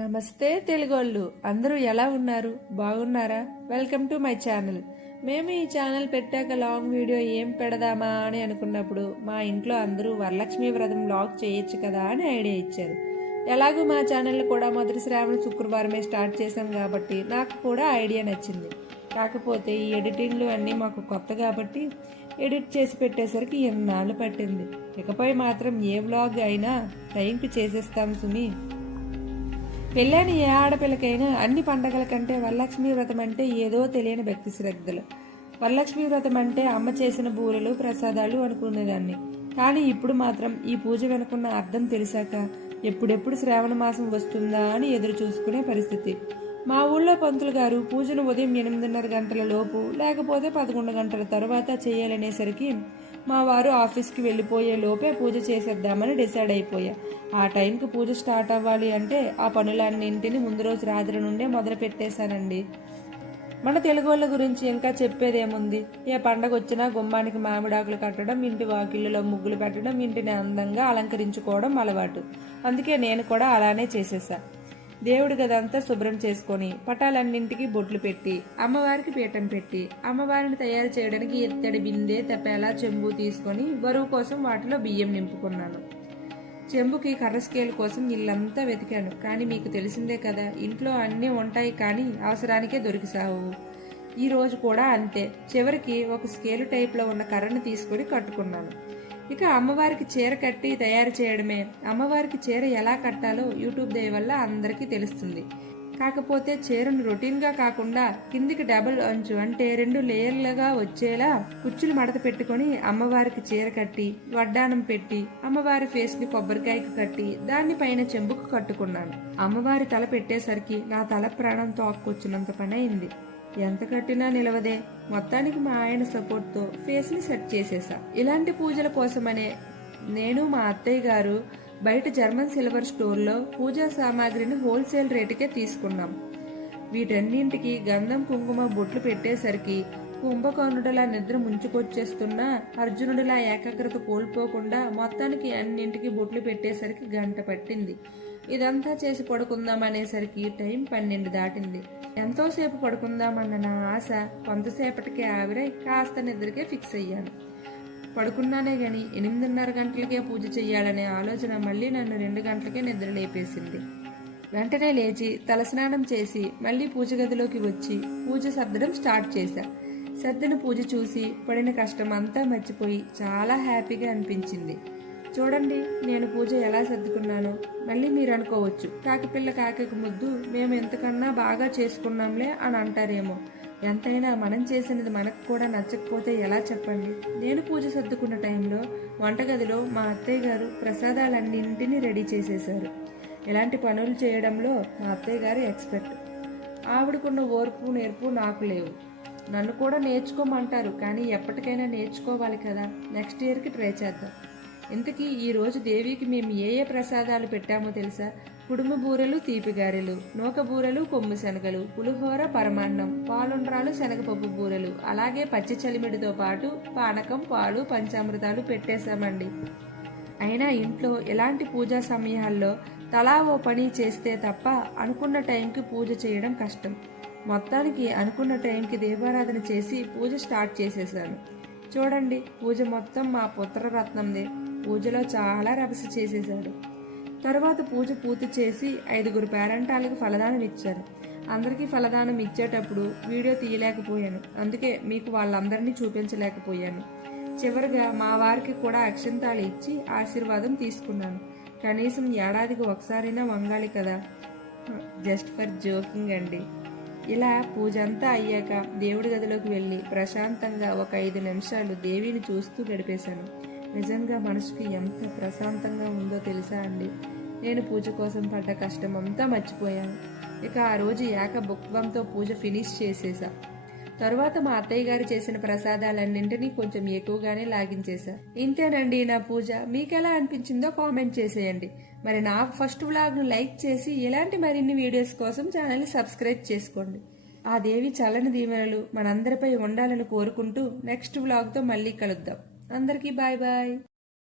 నమస్తే తెలుగోళ్ళు అందరూ ఎలా ఉన్నారు? బాగున్నారా? Welcome to my channel. మేము ఈ ఛానల్ పెట్టాక లాంగ్ వీడియో ఏం పెడదామా అని అనుకున్నప్పుడు మా ఇంట్లో అందరూ వరలక్ష్మి వ్రతం వ్లాగ్ చేయొచ్చు కదా అని ఐడియా ఇచ్చారు. ఎలాగూ మా ఛానల్ కూడా మొదటి శ్రావణ శుక్రవారమే స్టార్ట్ చేశాం కాబట్టి నాకు కూడా ఐడియా నచ్చింది. కాకపోతే ఈ ఎడిటింగ్లు అన్నీ మాకు కొత్త కాబట్టి ఎడిట్ చేసి పెట్టేసరికి ఎన్నాళ్ళు పట్టింది. ఇకపై మాత్రం ఏ వ్లాగ్ అయినా టైంకి చేసేస్తాం సుమి. పెళ్ళైన ఏ ఆడపిల్లకైనా అన్ని పండగల కంటే వరలక్ష్మి వ్రతం అంటే ఏదో తెలియని భక్తి శ్రద్ధలు. వరలక్ష్మి వ్రతం అంటే అమ్మ చేసిన బూరెలు ప్రసాదాలు అనుకునేదాన్ని. కానీ ఇప్పుడు మాత్రం ఈ పూజ వెనుకున్న అర్థం తెలిసాక ఎప్పుడెప్పుడు శ్రావణ మాసం వస్తుందా అని ఎదురు చూసుకునే పరిస్థితి. మా ఊళ్ళో పంతులు గారు పూజను ఉదయం 8:30 గంటల లోపు లేకపోతే 11 గంటల తర్వాత చేయాలనేసరికి మా వారు ఆఫీస్కి వెళ్ళిపోయే లోపే పూజ చేసేద్దామని డిసైడ్ అయిపోయా. ఆ టైంకి పూజ స్టార్ట్ అవ్వాలి అంటే ఆ పనులన్నింటినీ ముందు రోజు రాత్రి నుండే మొదలు పెట్టేశానండి. మన తెలుగు వాళ్ళ గురించి ఇంకా చెప్పేదేముంది? ఏ పండగ వచ్చినా గుమ్మానికి మామిడాకులు కట్టడం, ఇంటి వాకిళ్ళలో ముగ్గులు పెట్టడం, ఇంటిని అందంగా అలంకరించుకోవడం అలవాటు. అందుకే నేను కూడా అలానే చేసేసా. దేవుడి గదంతా శుభ్రం చేసుకొని పటాలన్నింటికి బొట్లు పెట్టి అమ్మవారికి పీఠం పెట్టి అమ్మవారిని తయారు చేయడానికి ఎత్తడి బిందె, తపేలా, చెంబు తీసుకొని బరువు కోసం వాటిలో బియ్యం నింపుకున్నాను. చెంబుకి కర్ర స్కేల్ కోసం ఇల్లంతా వెతికాను. కానీ మీకు తెలిసిందే కదా, ఇంట్లో అన్నీ ఉంటాయి కానీ అవసరానికే దొరికిసావు. ఈ రోజు కూడా అంతే. చివరికి ఒక స్కేలు టైప్లో ఉన్న కర్రను తీసుకొని కట్టుకున్నాను. ఇక అమ్మవారికి చీర కట్టి తయారు చేయడమే. అమ్మవారికి చీర ఎలా కట్టాలో యూట్యూబ్ దయ వల్ల అందరికీ తెలుస్తుంది. కాకపోతే చీరను రొటీన్గా కాకుండా కిందికి డబుల్ అంచు అంటే 2 లేయర్లుగా వచ్చేలా కుచ్చులు మడత పెట్టుకొని అమ్మవారికి చీర కట్టి వడ్డానం పెట్టి అమ్మవారి ఫేస్ని కొబ్బరికాయకు కట్టి దాన్ని పైన చెంబుకు కట్టుకున్నాను. అమ్మవారి తల పెట్టేసరికి నా తల ప్రాణం తోక్కొచ్చినంత పని అయింది. ఎంత కట్టినా నిలవదే. మొత్తానికి మా ఆయన సపోర్ట్తో ఫేస్ని సెట్ చేసేసా. ఇలాంటి పూజల కోసమనే నేను మా అత్తయ్య గారు బయట జర్మన్ సిల్వర్ స్టోర్లో పూజా సామాగ్రిని హోల్సేల్ రేటుకే తీసుకున్నాం. వీటన్నింటికి గంధం కుంకుమ బొట్లు పెట్టేసరికి కుంభకర్ణుడిలా నిద్ర ముంచుకొచ్చేస్తున్నా అర్జునుడిలా ఏకాగ్రత కోల్పోకుండా మొత్తానికి అన్నింటికి బొట్లు పెట్టేసరికి గంట పట్టింది. ఇదంతా చేసి పడుకుందాం అనేసరికి టైం 12 దాటింది. ఎంతోసేపు పడుకుందామన్న నా ఆశ కొంతసేపటికే ఆవిరై కాస్త నిద్రకే ఫిక్స్ అయ్యాను. పడుకున్నానే గాని 8:30 గంటలకే పూజ చెయ్యాలనే ఆలోచన మళ్ళీ నన్ను 2 గంటలకే నిద్ర లేపేసింది. వెంటనే లేచి తలస్నానం చేసి మళ్ళీ పూజ గదిలోకి వచ్చి పూజ సర్దడం స్టార్ట్ చేశా. సర్దిన పూజ చూసి పడిన కష్టం అంతా మర్చిపోయి చాలా హ్యాపీగా అనిపించింది. చూడండి నేను పూజ ఎలా సర్దుకున్నానో. మళ్ళీ మీరు అనుకోవచ్చు, కాకిపిల్ల కాకికి ముద్దు, మేము ఎంతకన్నా బాగా చేసుకున్నాంలే అని అంటారేమో. ఎంతైనా మనం చేసినది మనకు కూడా నచ్చకపోతే ఎలా చెప్పండి? నేను పూజ సర్దుకున్న టైంలో వంటగదిలో మా అత్తయ్య గారు ప్రసాదాలన్నింటినీ రెడీ చేసేశారు. ఇలాంటి పనులు చేయడంలో మా అత్తయ్య గారు ఎక్స్పర్ట్. ఆవిడకున్న ఓర్పు నేర్పు నాకు లేవు. నన్ను కూడా నేర్చుకోమంటారు, కానీ ఎప్పటికైనా నేర్చుకోవాలి కదా. నెక్స్ట్ ఇయర్కి ట్రై చేద్దాం. ఇంతకీ ఈరోజు దేవికి మేము ఏ ప్రసాదాలు పెట్టామో తెలుసా? కుడుము బూరెలు, తీపి గారెలు, నూక బూరెలు, కొమ్ము శనగలు, పులిహోర, పరమాన్నం, పాలుండ్రాలు, శనగపప్పు బూరెలు, అలాగే పచ్చి చలిమిడితో పాటు పానకం, పాలు, పంచామృతాలు పెట్టేశామండి. అయినా ఇంట్లో ఎలాంటి పూజా సమయాల్లో తలా ఓ పని చేస్తే తప్ప అనుకున్న టైంకి పూజ చేయడం కష్టం. మొత్తానికి అనుకున్న టైంకి దీపారాధన చేసి పూజ స్టార్ట్ చేసేసాను. చూడండి పూజ మొత్తం మా పుత్రరత్నందే. పూజలో చాలా రభస చేసేశాడు. తర్వాత పూజ పూర్తి చేసి 5 పేరంటాలకు ఫలదానం ఇచ్చారు. అందరికీ ఫలదానం ఇచ్చేటప్పుడు వీడియో తీయలేకపోయాను. అందుకే మీకు వాళ్ళందరినీ చూపించలేకపోయాను. చివరిగా మా వారికి కూడా అక్షంతాలు ఇచ్చి ఆశీర్వాదం తీసుకున్నాను. కనీసం ఏడాదికి ఒకసారైనా వంగాలి కదా. జస్ట్ ఫర్ జోకింగ్ అండి. ఇలా పూజ అంతా అయ్యాక దేవుడి గదిలోకి వెళ్ళి ప్రశాంతంగా ఒక 5 నిమిషాలు దేవిని చూస్తూ గడిపేశాను. నిజంగా మనసుకి ఎంత ప్రశాంతంగా ఉందో తెలుసా అండి. నేను పూజ కోసం పడ్డ కష్టం అంతా మర్చిపోయాను. ఇక ఆ రోజు ఏకభుక్వంతో పూజ ఫినిష్ చేసేసా. తరువాత మా అత్తయ్య గారు చేసిన ప్రసాదాలన్నింటినీ కొంచెం ఎక్కువగానే లాగించేశా. ఇంతేనండి నా పూజ. మీకెలా అనిపించిందో కామెంట్ చేసేయండి. మరి నా ఫస్ట్ వ్లాగ్ను లైక్ చేసి ఇలాంటి మరిన్ని వీడియోస్ కోసం ఛానల్ని సబ్స్క్రైబ్ చేసుకోండి. ఆ దేవి చల్లని దీవెనలు మనందరిపై ఉండాలని కోరుకుంటూ నెక్స్ట్ వ్లాగ్తో మళ్ళీ కలుద్దాం. అందరికీ బాయ్ బాయ్.